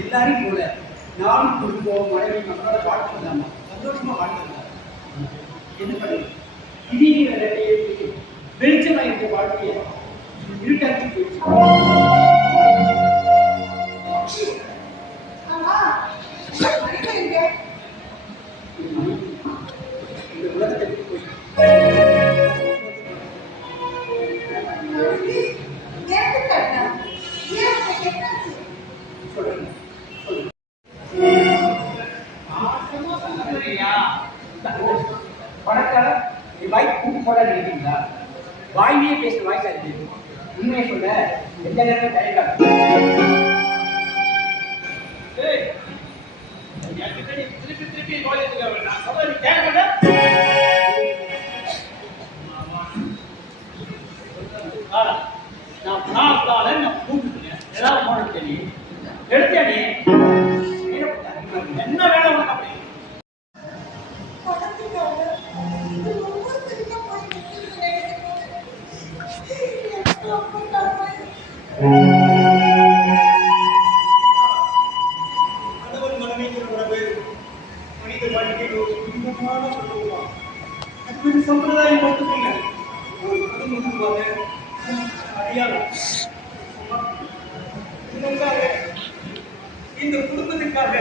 எல்லாரையும் போல நானும் குடும்பம் மனைவி மக்களோட வாழ்க்கை சந்தோஷமா வாழ்க்கை என்ன பண்ணுறது திடீர்னு வெளிச்சமாக இருக்க வாழ்க்கையை இருட்டாக்கி போயிடுச்சு. இந்த உலகத்தை போய் பணக்கார வாய் கூட்டு போட நினைக்கிறீங்களா? வாயிலே பேசுற வாய்ஸ் ஆகிடுது. உண்மையை சொல்ல எந்த நேரமும் தயங்காது. திருப்பி திருப்பி நான் சொல்றது கேட்க நான் கூப்பிட்டுட்டேன். ஏதாவது போன தெரியும் எடுத்தேனே என்ன வேலை உனக்கு அப்படி கணவன் மனைவிங்கிற உறவு மனித வாழ்க்கையில் ஒரு இன்பமான சொல்லுவான். அது சம்பிரதாயம் மட்டுமில்ல, ஒரு மதம் அடையாளம். இந்த குடும்பத்துக்காக